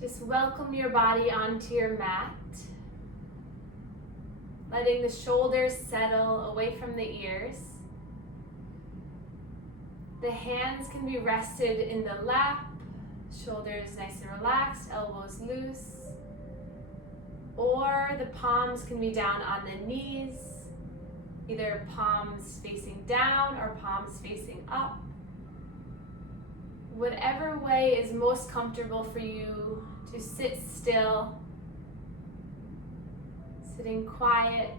Just welcome your body onto your mat, letting the shoulders settle away from the ears. The hands can be rested in the lap, shoulders nice and relaxed, elbows loose. Or the palms can be down on the knees, either palms facing down or palms facing up. Whatever way is most comfortable for you to sit still, sitting quiet,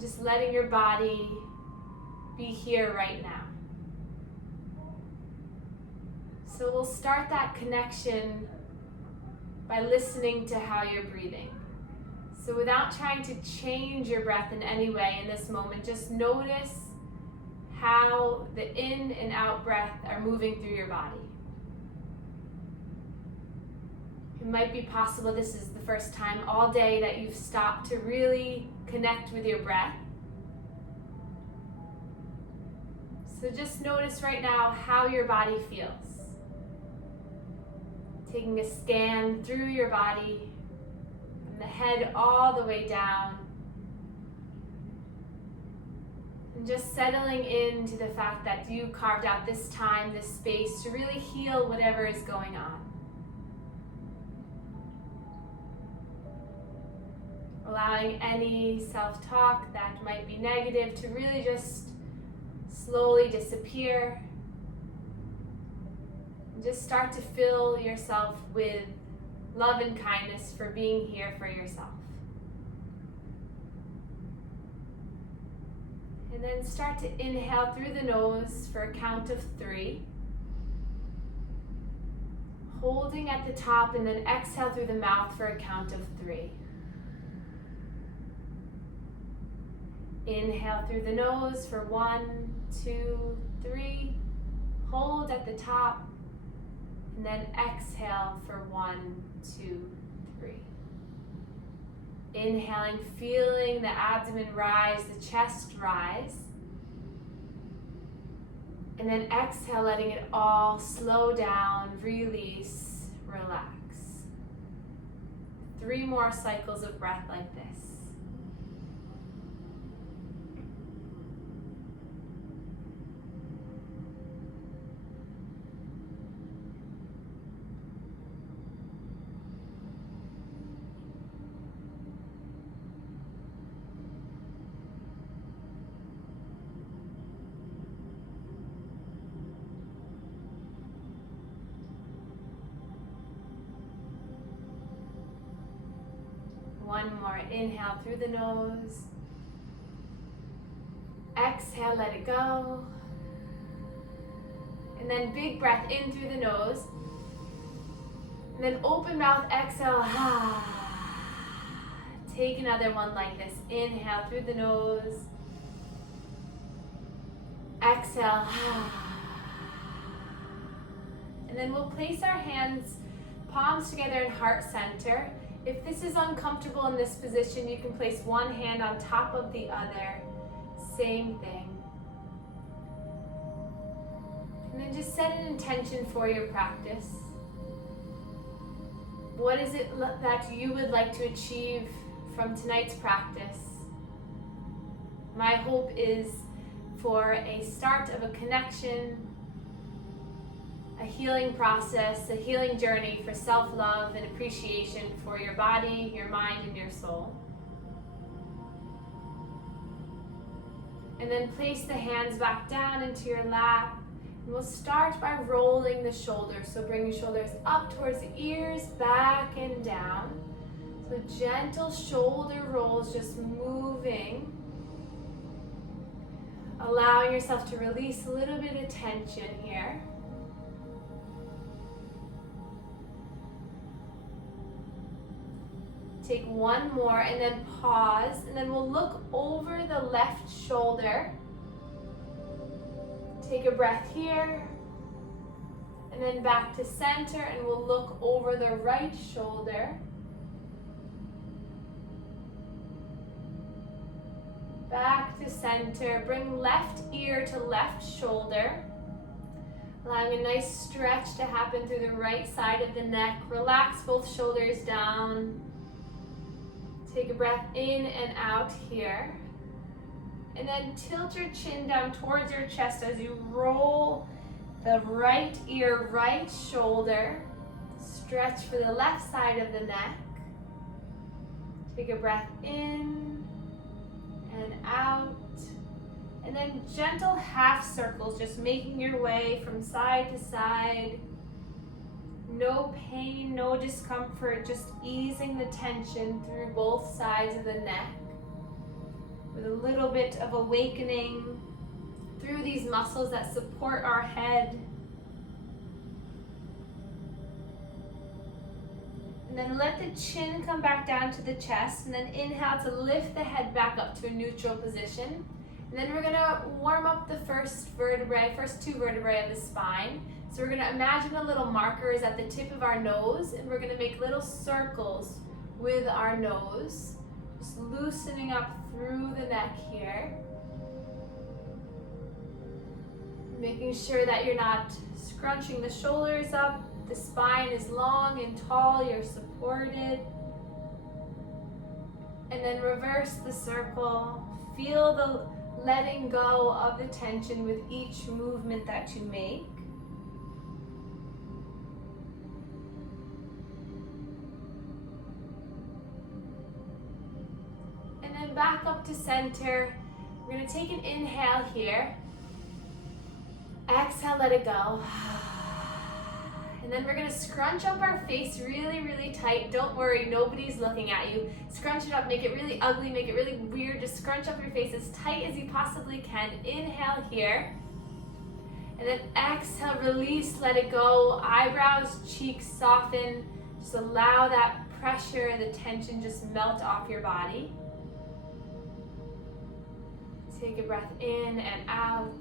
just letting your body be here right now. So we'll start that connection by listening to how you're breathing. So without trying to change your breath in any way in this moment, just notice how the in and out breath are moving through your body. It might be possible this is the first time all day that you've stopped to really connect with your breath. So just notice right now how your body feels. Taking a scan through your body, from the head all the way down. And just settling into the fact that you carved out this time, this space to really heal whatever is going on. Allowing any self-talk that might be negative to really just slowly disappear. And just start to fill yourself with love and kindness for being here for yourself. And then start to inhale through the nose for a count of 3. Holding at the top, and then exhale through the mouth for a count of 3. Inhale through the nose for 1, 2, 3. Hold at the top, and then exhale for 1, 2, 3. Inhaling, feeling the abdomen rise, the chest rise. And then exhale, letting it all slow down, release, relax. 3 more cycles of breath like this. One more, inhale through the nose. Exhale, let it go. And then big breath in through the nose. And then open mouth, exhale. Take another one like this. Inhale through the nose. Exhale. And then we'll place our hands, palms together in heart center. If this is uncomfortable in this position, you can place one hand on top of the other. Same thing. And then just set an intention for your practice. What is it that you would like to achieve from tonight's practice? My hope is for a start of a connection, a healing process, a healing journey for self-love and appreciation for your body, your mind, and your soul. And then place the hands back down into your lap. And we'll start by rolling the shoulders. So bring your shoulders up towards the ears, back and down. So gentle shoulder rolls, just moving. Allowing yourself to release a little bit of tension here. Take one more and then pause, and then we'll look over the left shoulder. Take a breath here, and then back to center, and we'll look over the right shoulder. Back to center, bring left ear to left shoulder. Allowing a nice stretch to happen through the right side of the neck. Relax both shoulders down. Take a breath in and out here. And then tilt your chin down towards your chest as you roll the right ear, right shoulder. Stretch for the left side of the neck. Take a breath in and out. And then gentle half circles, just making your way from side to side. No pain, no discomfort, just easing the tension through both sides of the neck. With a little bit of awakening through these muscles that support our head. And then let the chin come back down to the chest, and then inhale to lift the head back up to a neutral position. And then we're gonna warm up the first two vertebrae of the spine. So we're gonna imagine a little marker is at the tip of our nose, and we're gonna make little circles with our nose. Just loosening up through the neck here. Making sure that you're not scrunching the shoulders up. The spine is long and tall, you're supported. And then reverse the circle. Feel the letting go of the tension with each movement that you make. And then back up to center. We're going to take an inhale here. Exhale, let it go. And then we're gonna scrunch up our face really, really tight. Don't worry, nobody's looking at you. Scrunch it up, make it really ugly, make it really weird. Just scrunch up your face as tight as you possibly can. Inhale here. And then exhale, release, let it go. Eyebrows, cheeks soften. Just allow that pressure, the tension just melt off your body. Take a breath in and out.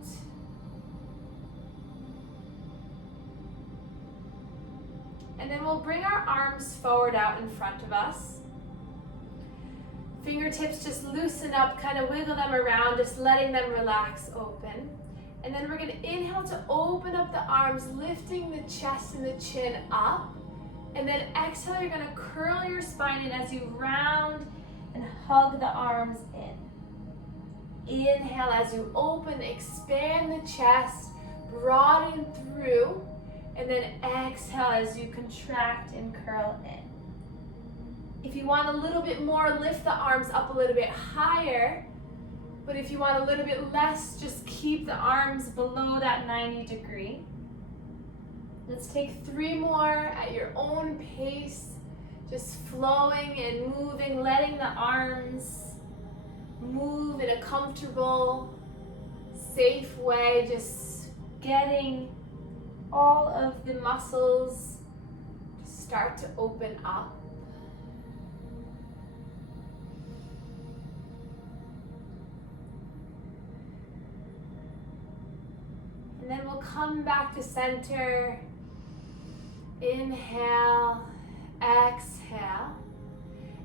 And then we'll bring our arms forward out in front of us. Fingertips just loosen up, kind of wiggle them around, just letting them relax open. And then we're gonna inhale to open up the arms, lifting the chest and the chin up. And then exhale, you're gonna curl your spine in as you round and hug the arms in. Inhale as you open, expand the chest, broaden through. And then exhale as you contract and curl in. If you want a little bit more, lift the arms up a little bit higher. But if you want a little bit less, just keep the arms below that 90 degree. Let's take 3 more at your own pace. Just flowing and moving, letting the arms move in a comfortable, safe way. Just getting all of the muscles start to open up. And then we'll come back to center. Inhale, exhale.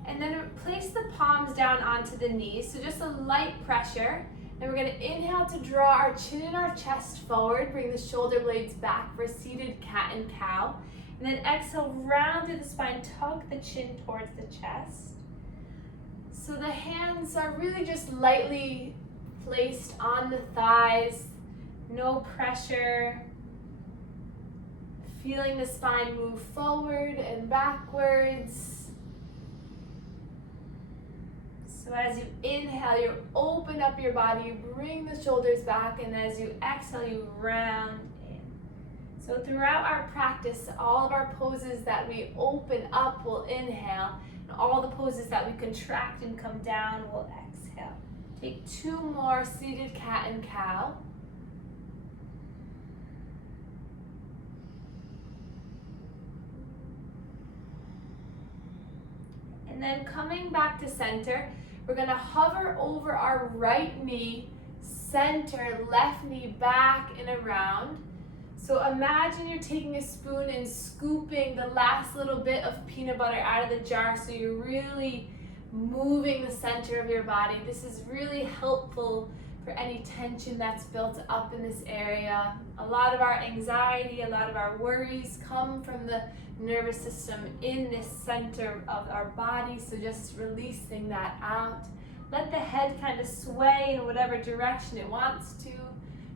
And then place the palms down onto the knees. So just a light pressure. And we're going to inhale to draw our chin and our chest forward. Bring the shoulder blades back for seated cat and cow. And then exhale, round through the spine, tug the chin towards the chest. So the hands are really just lightly placed on the thighs. No pressure. Feeling the spine move forward and backwards. So as you inhale, you open up your body, you bring the shoulders back, and as you exhale, you round in. So throughout our practice, all of our poses that we open up will inhale, and all the poses that we contract and come down will exhale. Take 2 more, seated cat and cow. And then coming back to center, we're gonna hover over our right knee, center, left knee back and around. So imagine you're taking a spoon and scooping the last little bit of peanut butter out of the jar, so you're really moving the center of your body. This is really helpful for any tension that's built up in this area. A lot of our anxiety, a lot of our worries come from the nervous system in this center of our body, so just releasing that out. Let the head kind of sway in whatever direction it wants to,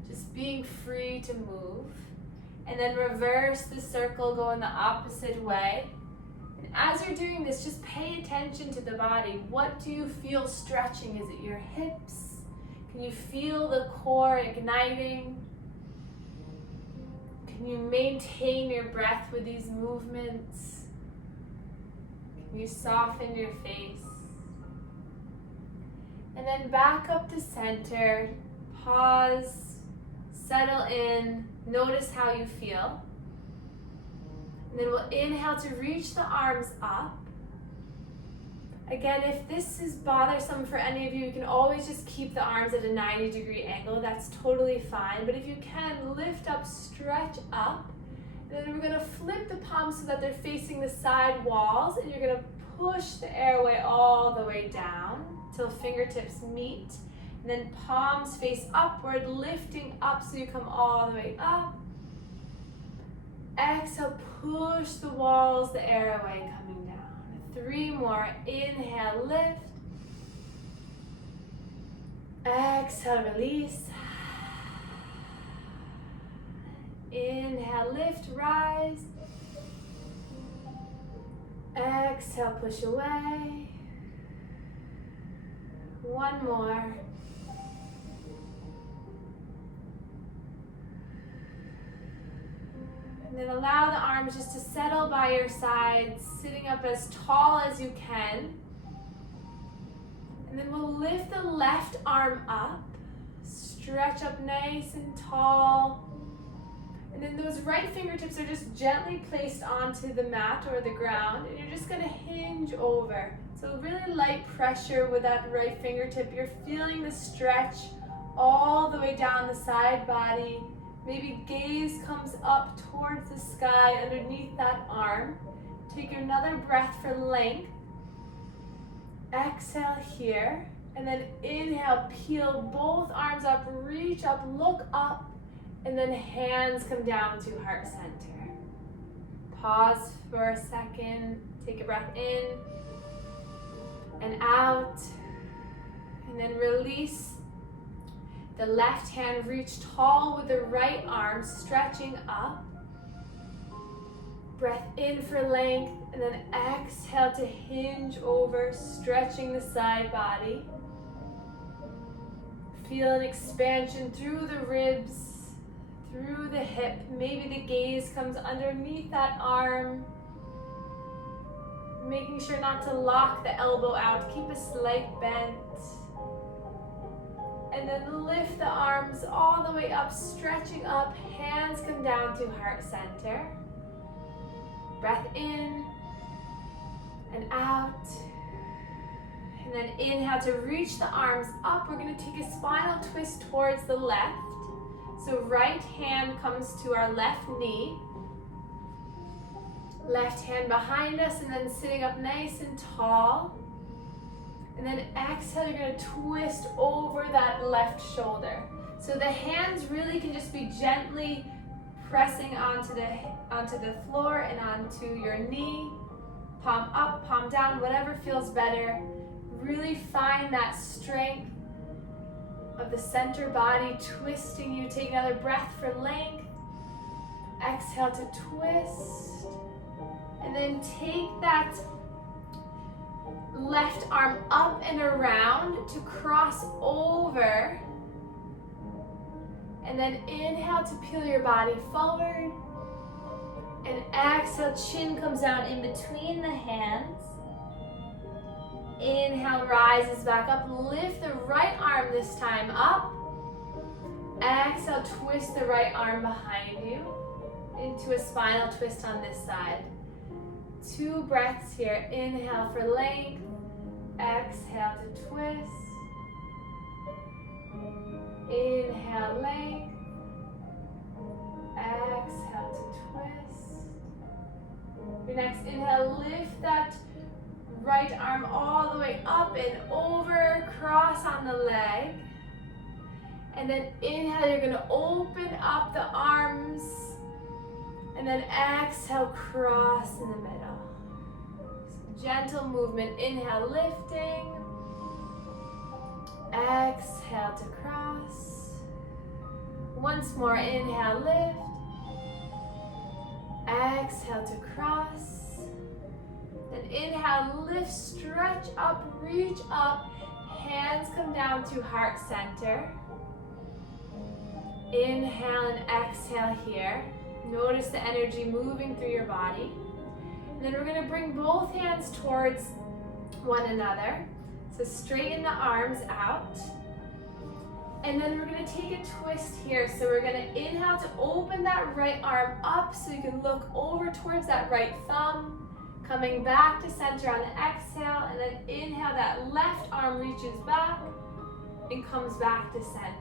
just being free to move. And then reverse the circle, go in the opposite way. And as you're doing this, just pay attention to the body. What do you feel stretching? Is it your hips? Can you feel the core igniting? Can you maintain your breath with these movements? Can you soften your face? And then back up to center. Pause, settle in, notice how you feel. And then we'll inhale to reach the arms up. Again, if this is bothersome for any of you, you can always just keep the arms at a 90-degree angle. That's totally fine. But if you can, lift up, stretch up. And then we're going to flip the palms so that they're facing the side walls. And you're going to push the airway all the way down till fingertips meet. And then palms face upward, lifting up so you come all the way up. Exhale, push the walls, the airway coming down. 3 more. Inhale, lift. Exhale, release. Inhale, lift, rise. Exhale, push away. 1 more. And then allow the arms just to settle by your sides, sitting up as tall as you can. And then we'll lift the left arm up, stretch up nice and tall. And then those right fingertips are just gently placed onto the mat or the ground, and you're just going to hinge over. So really light pressure with that right fingertip. You're feeling the stretch all the way down the side body. Maybe gaze comes up towards the sky underneath that arm. Take another breath for length. Exhale here. And then inhale, peel both arms up, reach up, look up. And then hands come down to heart center. Pause for a second. Take a breath in and out. And then release. The left hand reach tall with the right arm, stretching up. Breath in for length, and then exhale to hinge over, stretching the side body. Feel an expansion through the ribs, through the hip. Maybe the gaze comes underneath that arm. Making sure not to lock the elbow out. Keep a slight bend. And then lift the arms all the way up, stretching up. Hands come down to heart center. Breath in and out. And then inhale to reach the arms up. We're going to take a spinal twist towards the left. So right hand comes to our left knee. Left hand behind us, and then sitting up nice and tall. And then exhale, you're going to twist over that left shoulder. So the hands really can just be gently pressing onto the floor and onto your knee. Palm up, palm down, whatever feels better. Really find that strength of the center body twisting you. Take another breath for length. Exhale to twist. And then take that left arm up and around to cross over. And then inhale to peel your body forward. And exhale, chin comes down in between the hands. Inhale, rises back up. Lift the right arm this time up. Exhale, twist the right arm behind you into a spinal twist on this side. 2 breaths here. Inhale for length. Exhale to twist. Inhale, length. Exhale to twist. Your next inhale, lift that right arm all the way up and over, cross on the leg. And then inhale, you're gonna open up the arms. And then exhale, cross in the middle. Gentle movement, inhale, lifting. Exhale to cross. Once more, inhale, lift. Exhale to cross. Then inhale, lift, stretch up, reach up. Hands come down to heart center. Inhale and exhale here. Notice the energy moving through your body. And then we're going to bring both hands towards one another. So straighten the arms out. And then we're going to take a twist here. So we're going to inhale to open that right arm up so you can look over towards that right thumb. Coming back to center on the exhale. And then inhale, that left arm reaches back and comes back to center.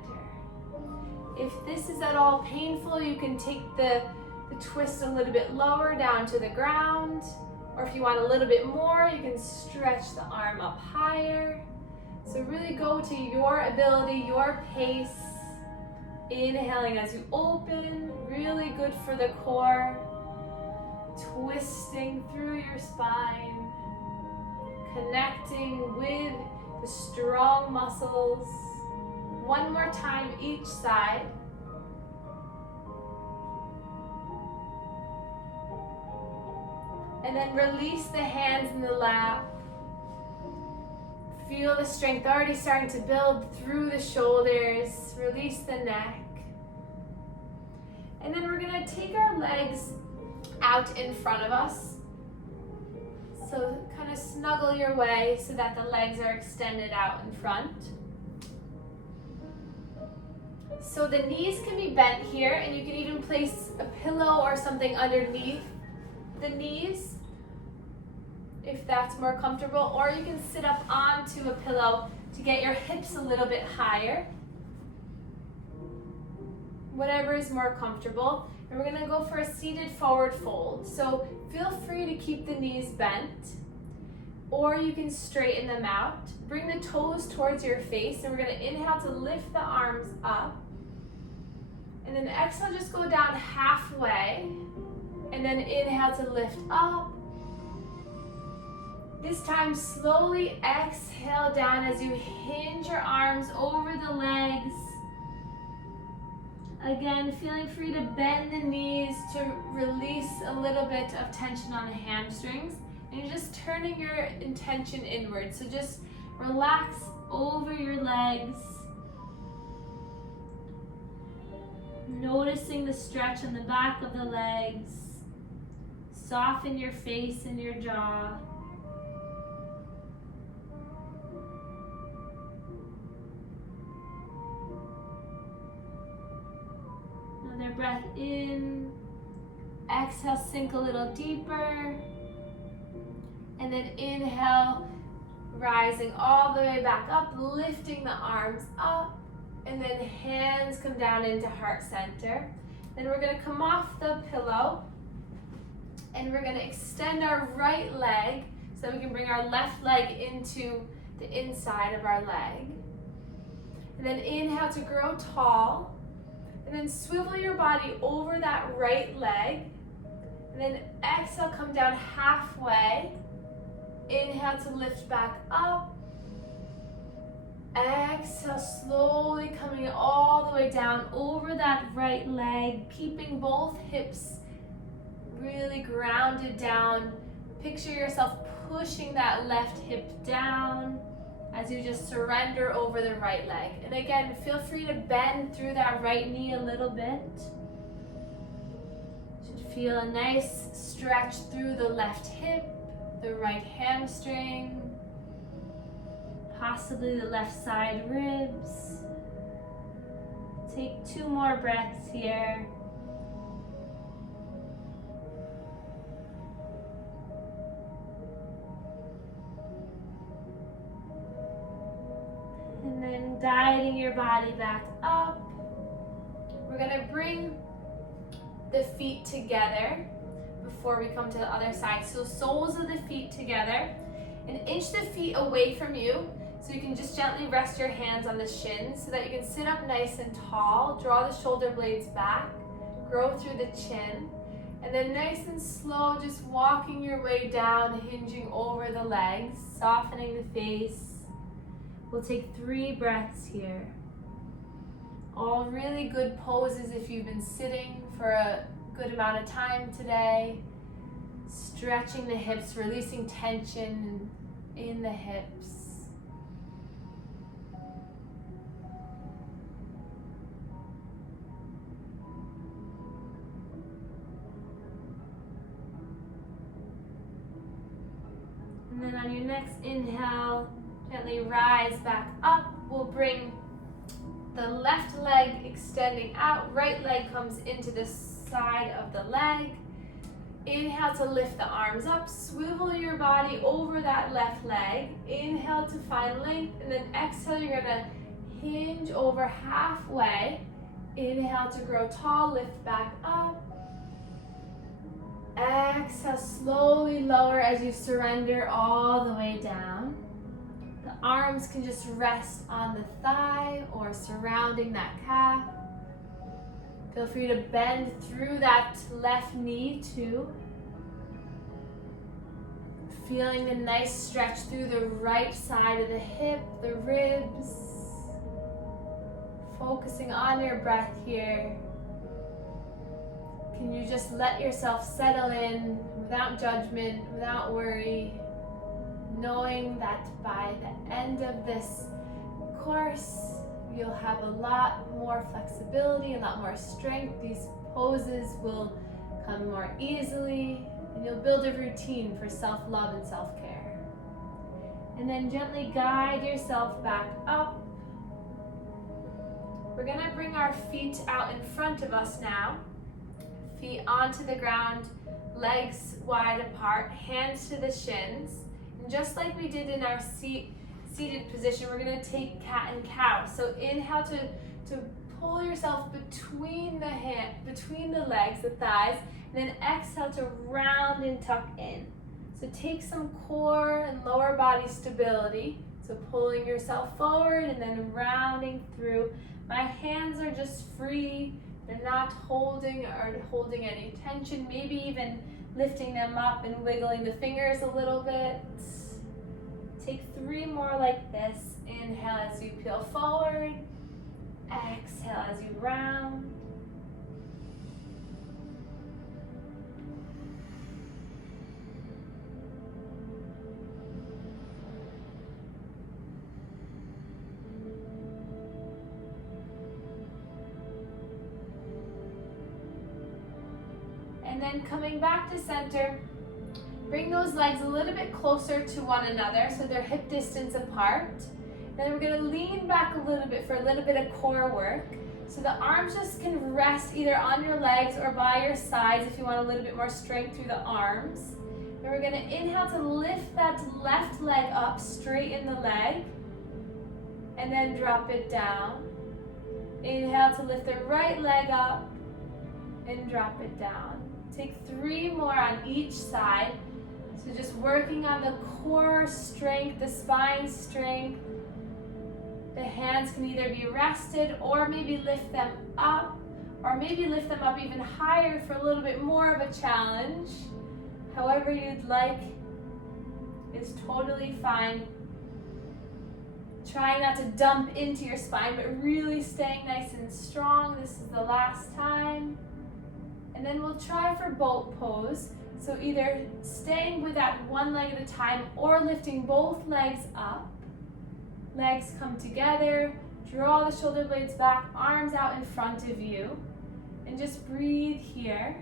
If this is at all painful, you can take the twist a little bit lower down to the ground. Or if you want a little bit more, you can stretch the arm up higher. So really go to your ability, your pace. Inhaling as you open, really good for the core. Twisting through your spine. Connecting with the strong muscles. One more time each side. And then release the hands in the lap. Feel the strength already starting to build through the shoulders. Release the neck. And then we're going to take our legs out in front of us. So kind of snuggle your way so that the legs are extended out in front. So the knees can be bent here, and you can even place a pillow or something underneath the knees if that's more comfortable, or you can sit up onto a pillow to get your hips a little bit higher. Whatever is more comfortable. And we're going to go for a seated forward fold. So feel free to keep the knees bent, or you can straighten them out. Bring the toes towards your face, and we're going to inhale to lift the arms up. And then exhale, just go down halfway. And then inhale to lift up. This time, slowly exhale down as you hinge your arms over the legs. Again, feeling free to bend the knees to release a little bit of tension on the hamstrings. And you're just turning your intention inward. So just relax over your legs. Noticing the stretch on the back of the legs. Soften your face and your jaw. Another breath in. Exhale, sink a little deeper. And then inhale, rising all the way back up, lifting the arms up. And then hands come down into heart center. Then we're going to come off the pillow. And we're going to extend our right leg so that we can bring our left leg into the inside of our leg. And then inhale to grow tall. And then swivel your body over that right leg. And then exhale, come down halfway. Inhale to lift back up. Exhale, slowly coming all the way down over that right leg, keeping both hips really grounded down. Picture yourself pushing that left hip down as you just surrender over the right leg. And again, feel free to bend through that right knee a little bit. Should feel a nice stretch through the left hip, the right hamstring, possibly the left side ribs. Take 2 more breaths here. And then guiding your body back up. We're going to bring the feet together before we come to the other side. So soles of the feet together. And inch the feet away from you. So you can just gently rest your hands on the shins so that you can sit up nice and tall. Draw the shoulder blades back, grow through the chin, and then nice and slow, just walking your way down, hinging over the legs, softening the face. We'll take 3 breaths here. All really good poses if you've been sitting for a good amount of time today. Stretching the hips, releasing tension in the hips. And then on your next inhale, gently rise back up. We'll bring the left leg extending out, right leg comes into the side of the leg. Inhale to lift the arms up, swivel your body over that left leg. Inhale to find length, and then exhale, you're gonna hinge over halfway. Inhale to grow tall, lift back up. Exhale, slowly lower as you surrender all the way down. The arms can just rest on the thigh or surrounding that calf. Feel free to bend through that left knee too. Feeling the nice stretch through the right side of the hip, the ribs. Focusing on your breath here. Can you just let yourself settle in without judgment, without worry, knowing that by the end of this course, you'll have a lot more flexibility, a lot more strength. These poses will come more easily, and you'll build a routine for self-love and self-care. And then gently guide yourself back up. We're gonna bring our feet out in front of us now. Feet onto the ground, legs wide apart, hands to the shins. And just like we did in our seated position, we're gonna take cat and cow. So inhale to pull yourself between the legs, the thighs, and then exhale to round and tuck in. So take some core and lower body stability. So pulling yourself forward and then rounding through. My hands are just free. They're not holding any tension, maybe even lifting them up and wiggling the fingers a little bit. Take 3 more like this. Inhale as you peel forward. Exhale as you round. And then coming back to center, bring those legs a little bit closer to one another so they're hip distance apart. Then we're gonna lean back a little bit for a little bit of core work. So the arms just can rest either on your legs or by your sides if you want a little bit more strength through the arms. Then we're gonna inhale to lift that left leg up, straighten the leg, and then drop it down. Inhale to lift the right leg up and drop it down. Take 3 more on each side. So just working on the core strength, the spine strength. The hands can either be rested or maybe lift them up, or maybe lift them up even higher for a little bit more of a challenge. However you'd like is totally fine. Try not to dump into your spine, but really staying nice and strong. This is the last time. And then we'll try for boat pose. So either staying with that one leg at a time or lifting both legs up. Legs come together, draw the shoulder blades back, arms out in front of you. And just breathe here.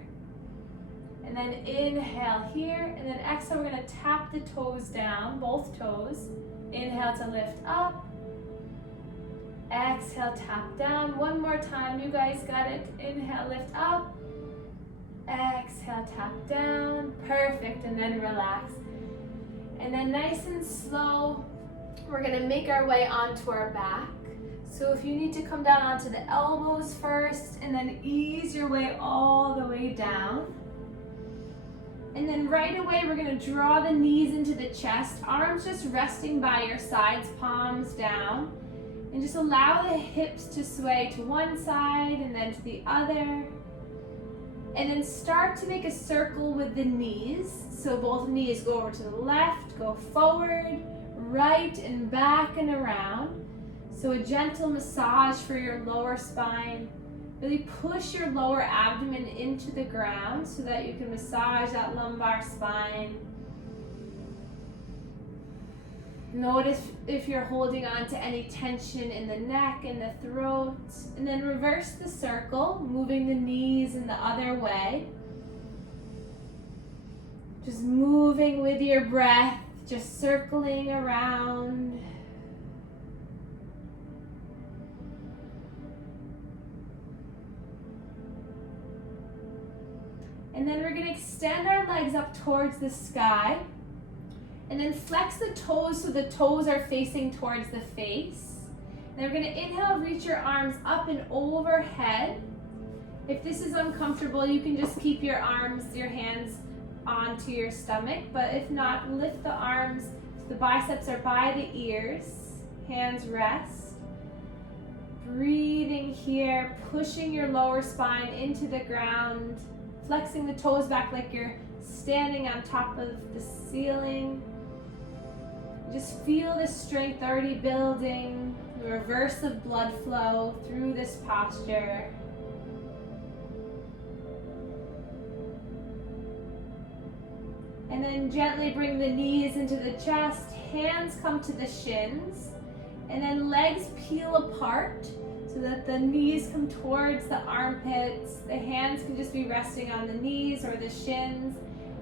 And then inhale here, and then exhale, we're gonna tap the toes down, both toes. Inhale to lift up. Exhale, tap down. One more time, you guys got it. Inhale, lift up. Exhale, tap down. Perfect, and then relax. And then nice and slow, we're gonna make our way onto our back. So if you need to come down onto the elbows first, and then ease your way all the way down. And then right away, we're gonna draw the knees into the chest, arms just resting by your sides, palms down. And just allow the hips to sway to one side and then to the other. And then start to make a circle with the knees. So both knees go over to the left, go forward, right and back and around. So a gentle massage for your lower spine. Really push your lower abdomen into the ground so that you can massage that lumbar spine. Notice if you're holding on to any tension in the neck and the throat. And then reverse the circle, moving the knees in the other way. Just moving with your breath, just circling around. And then we're going to extend our legs up towards the sky. And then flex the toes so the toes are facing towards the face. And then we're going to inhale, reach your arms up and overhead. If this is uncomfortable, you can just keep your arms, your hands onto your stomach. But if not, lift the arms so the biceps are by the ears. Hands rest. Breathing here, pushing your lower spine into the ground. Flexing the toes back like you're standing on top of the ceiling. Just feel the strength already building, the reverse of blood flow through this posture. And then gently bring the knees into the chest, hands come to the shins, and then legs peel apart. So that the knees come towards the armpits. The hands can just be resting on the knees or the shins.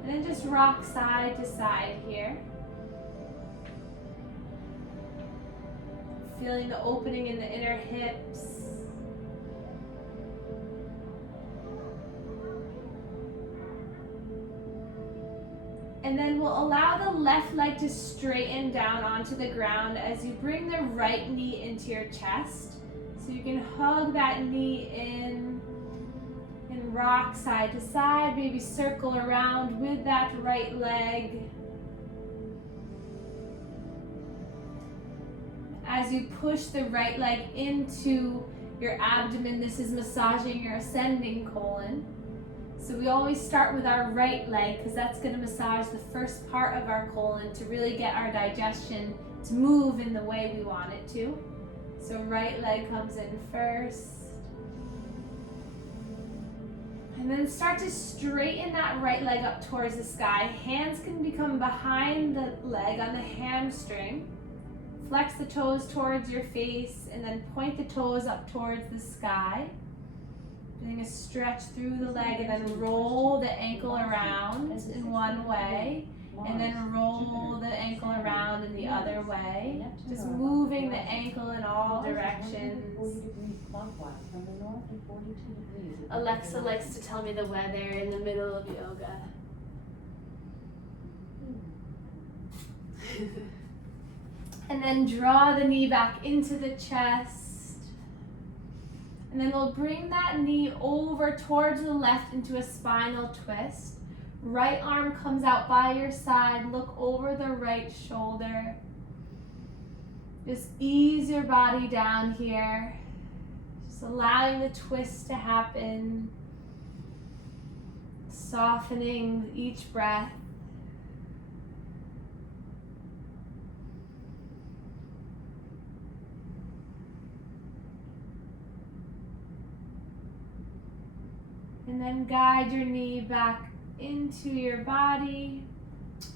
And then just rock side to side here. Feeling the opening in the inner hips. And then we'll allow the left leg to straighten down onto the ground as you bring the right knee into your chest. So you can hug that knee in and rock side to side, maybe circle around with that right leg. As you push the right leg into your abdomen, this is massaging your ascending colon. So we always start with our right leg because that's going to massage the first part of our colon to really get our digestion to move in the way we want it to. So right leg comes in first. And then start to straighten that right leg up towards the sky. Hands can become behind the leg on the hamstring. Flex the toes towards your face and then point the toes up towards the sky. Doing a stretch through the leg and then roll the ankle around in one way. And then roll the ankle around in the other way. Just moving the ankle in all directions. Alexa likes to tell me the weather in the middle of yoga. And then draw the knee back into the chest. And then we'll bring that knee over towards the left into a spinal twist. Right arm comes out by your side. Look over the right shoulder. Just ease your body down here. Just allowing the twist to happen. Softening with each breath. And then guide your knee back into your body.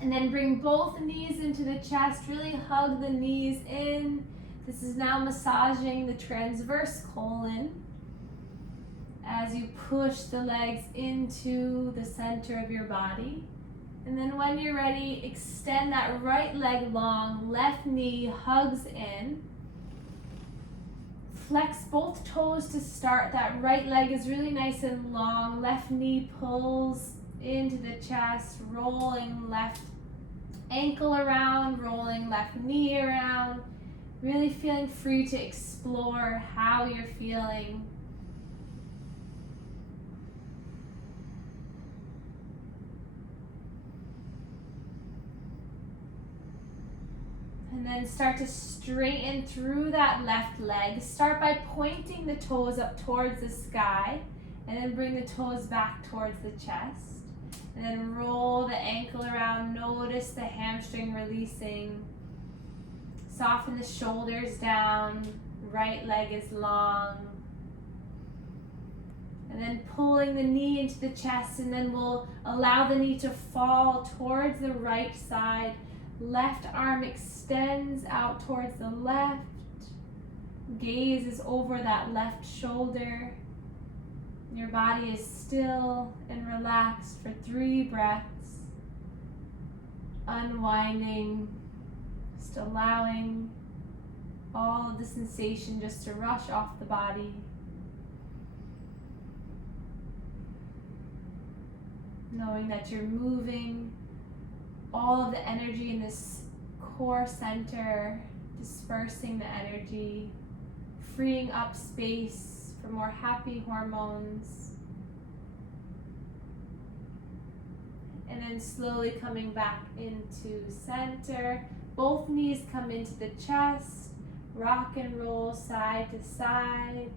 And then bring both knees into the chest. Really hug the knees in. This is now massaging the transverse colon as you push the legs into the center of your body. And then when you're ready, extend that right leg long, left knee hugs in. Flex both toes to start. That right leg is really nice and long. Left knee pulls into the chest, rolling left ankle around, rolling left knee around. Really feeling free to explore how you're feeling. And then start to straighten through that left leg. Start by pointing the toes up towards the sky, and then bring the toes back towards the chest. And then roll the ankle around. Notice the hamstring releasing. Soften the shoulders down. Right leg is long. And then pulling the knee into the chest, and then we'll allow the knee to fall towards the right side. Left arm extends out towards the left. Gaze is over that left shoulder. Your body is still and relaxed for 3 breaths. Unwinding, just allowing all of the sensation just to rush off the body. Knowing that you're moving all of the energy in this core center, dispersing the energy, freeing up space for more happy hormones. And then slowly coming back into center. Both knees come into the chest. Rock and roll side to side.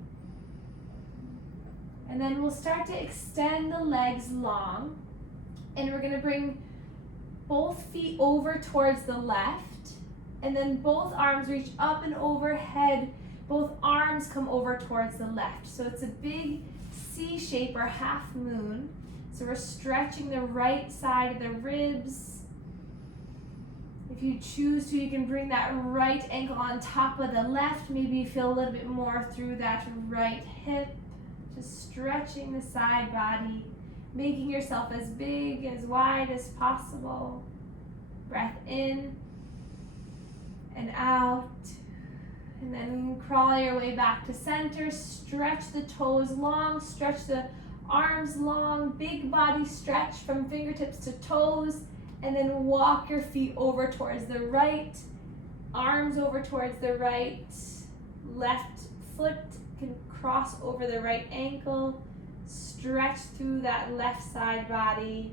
And then we'll start to extend the legs long. And we're going to bring both feet over towards the left, and then both arms reach up and overhead. Both arms come over towards the left. So it's a big C shape or half moon. So we're stretching the right side of the ribs. If you choose to, you can bring that right ankle on top of the left. Maybe you feel a little bit more through that right hip. Just stretching the side body. Making yourself as big, as wide as possible. Breath in and out. And then crawl your way back to center. Stretch the toes long, stretch the arms long. Big body stretch from fingertips to toes. And then walk your feet over towards the right. Arms over towards the right. Left foot can cross over the right ankle. Stretch through that left side body.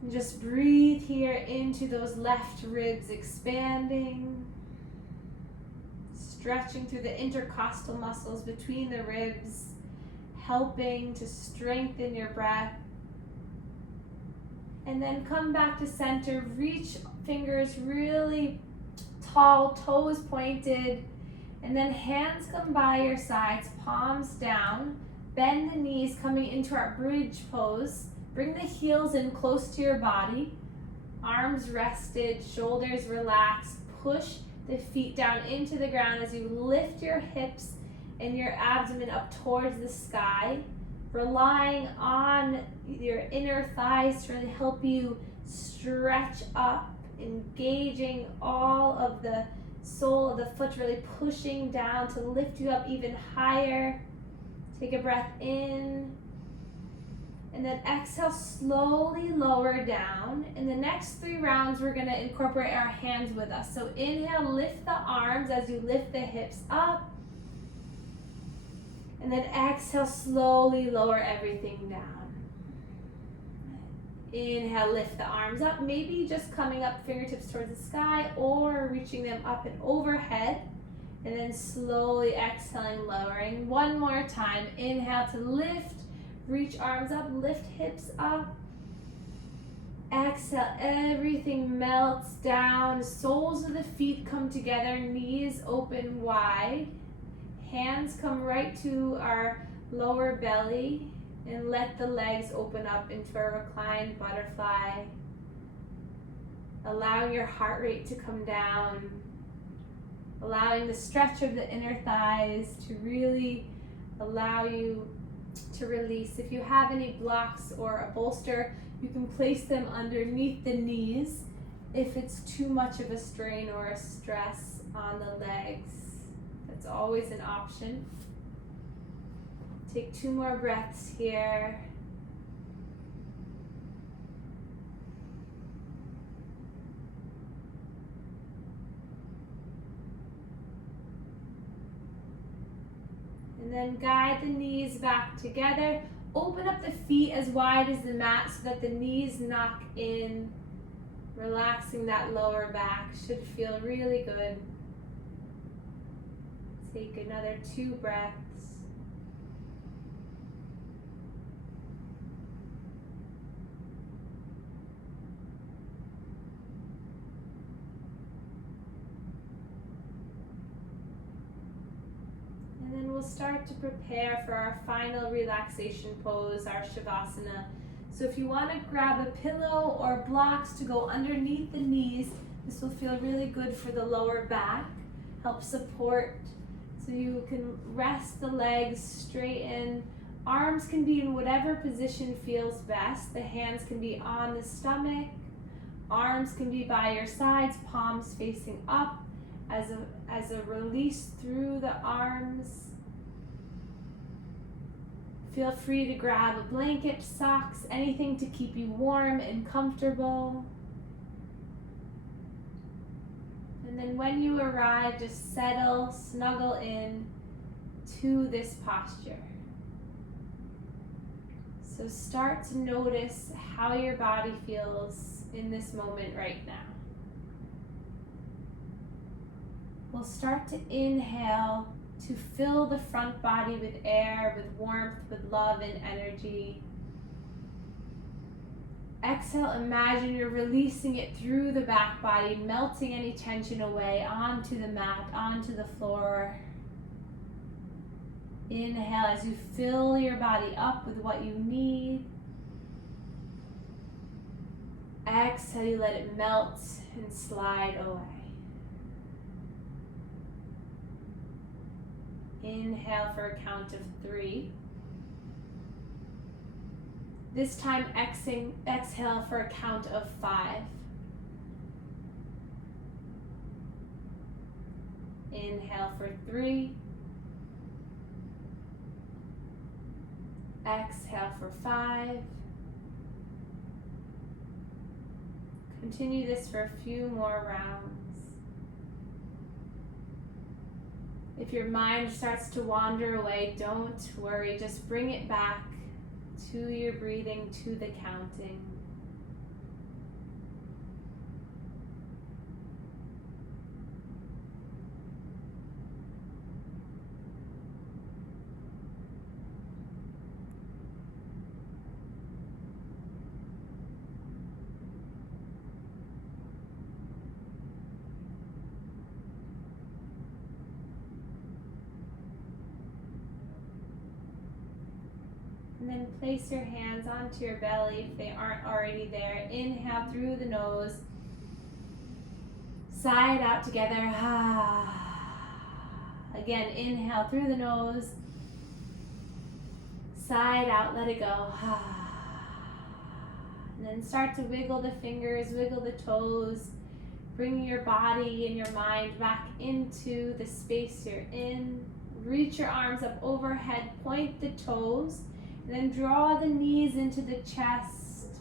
And just breathe here into those left ribs expanding. Stretching through the intercostal muscles between the ribs, helping to strengthen your breath. And then come back to center. Reach fingers really tall, toes pointed. And then hands come by your sides, palms down. Bend the knees coming into our bridge pose. Bring the heels in close to your body. Arms rested, shoulders relaxed. Push the feet down into the ground as you lift your hips and your abdomen up towards the sky. Relying on your inner thighs to really help you stretch up, engaging all of the sole of the foot, really pushing down to lift you up even higher. Take a breath in, and then exhale, slowly lower down. In the next 3 rounds, we're going to incorporate our hands with us. So inhale, lift the arms as you lift the hips up. And then exhale, slowly lower everything down. Inhale, lift the arms up, maybe just coming up fingertips towards the sky or reaching them up and overhead. And then slowly exhaling, lowering. One more time. Inhale to lift. Reach arms up, lift hips up. Exhale, everything melts down. Soles of the feet come together, knees open wide. Hands come right to our lower belly. And let the legs open up into a reclined butterfly. Allowing your heart rate to come down. Allowing the stretch of the inner thighs to really allow you to release. If you have any blocks or a bolster, you can place them underneath the knees if it's too much of a strain or a stress on the legs. That's always an option. Take 2 more breaths here. And then guide the knees back together. Open up the feet as wide as the mat so that the knees knock in. Relaxing that lower back should feel really good. Take another 2 breaths. And then we'll start to prepare for our final relaxation pose, our Shavasana. So if you want to grab a pillow or blocks to go underneath the knees, this will feel really good for the lower back, help support. So you can rest the legs, straighten. Arms can be in whatever position feels best. The hands can be on the stomach. Arms can be by your sides, palms facing up as a release through the arms. Feel free to grab a blanket, socks, anything to keep you warm and comfortable. And then when you arrive, just settle, snuggle in to this posture. So start to notice how your body feels in this moment right now. We'll start to inhale to fill the front body with air, with warmth, with love and energy. Exhale, imagine you're releasing it through the back body, melting any tension away onto the mat, onto the floor. Inhale as you fill your body up with what you need. Exhale, you let it melt and slide away. Inhale for a count of 3. This time exhale for a count of 5. Inhale for 3. Exhale for 5. Continue this for a few more rounds. If your mind starts to wander away, don't worry, just bring it back to your breathing, to the counting. And then place your hands onto your belly if they aren't already there. Inhale through the nose. Side out together. Again, inhale through the nose. Side out, let it go. And then start to wiggle the fingers, wiggle the toes. Bring your body and your mind back into the space you're in. Reach your arms up overhead, point the toes. And then draw the knees into the chest.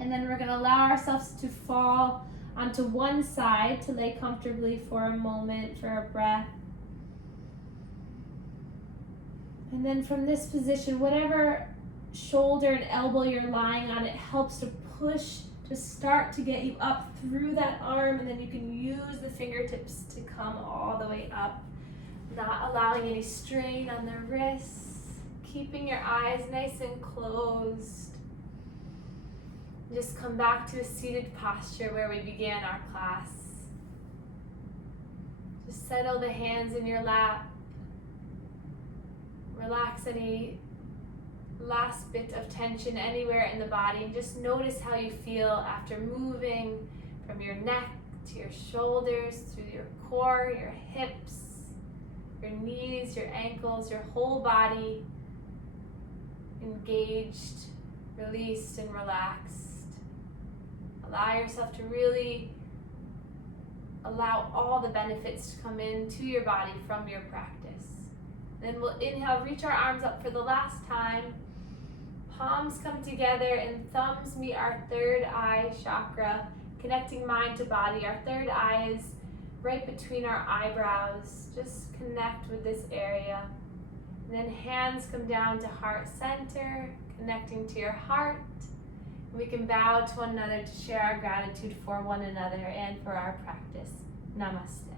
And then we're going to allow ourselves to fall onto one side to lay comfortably for a moment, for a breath. And then from this position, whatever shoulder and elbow you're lying on, it helps to push to start to get you up through that arm. And then you can use the fingertips to come all the way up, not allowing any strain on the wrists. Keeping your eyes nice and closed. Just come back to a seated posture where we began our class. Just settle the hands in your lap. Relax any last bit of tension anywhere in the body. And just notice how you feel after moving from your neck to your shoulders, through your core, your hips, your knees, your ankles, your whole body. Engaged, released, and relaxed. Allow yourself to really allow all the benefits to come into your body from your practice. Then we'll inhale, reach our arms up for the last time. Palms come together and thumbs meet our third eye chakra, connecting mind to body. Our third eye is right between our eyebrows. Just connect with this area. And then hands come down to heart center, connecting to your heart. We can bow to one another to share our gratitude for one another and for our practice. Namaste.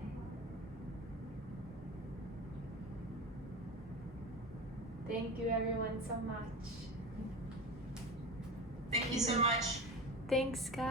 Thank you everyone so much. Thank you so much. Thanks, guys.